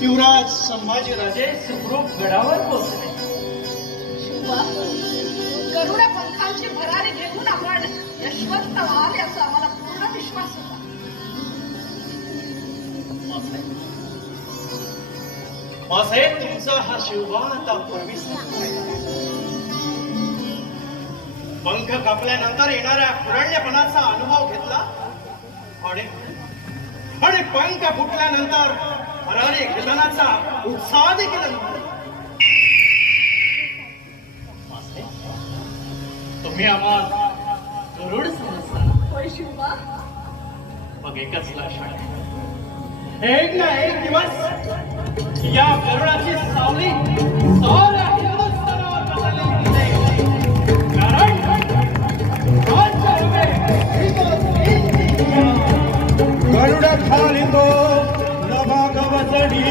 युवराज संभाजीराजे सुखरूप गडावर पोहोचले. शिवा, गरुड पंखांची भरारी घेऊन आपण यशवंत व्हाल याचा आम्हाला पूर्ण विश्वास होता. मासाहेब, तुमचा हा शिवबा आता पूर्वी पंख कापल्यानंतर येणाऱ्या कुरण्यपणाचा अनुभव घेतला आणि पंख फुटल्यानंतर भरारी खेळण्याचा उत्साह देखील अनुभवला. तुम्ही आम्हाला गरुड समजता. होय शिवा. मग एकच लक्षात ठेवा, एक ना एक दिवस या गरुडाची सावली साऱ्या हिंदुस्थानावर बदलली जाईल. कारण गरुड खाली तो नभागवचडी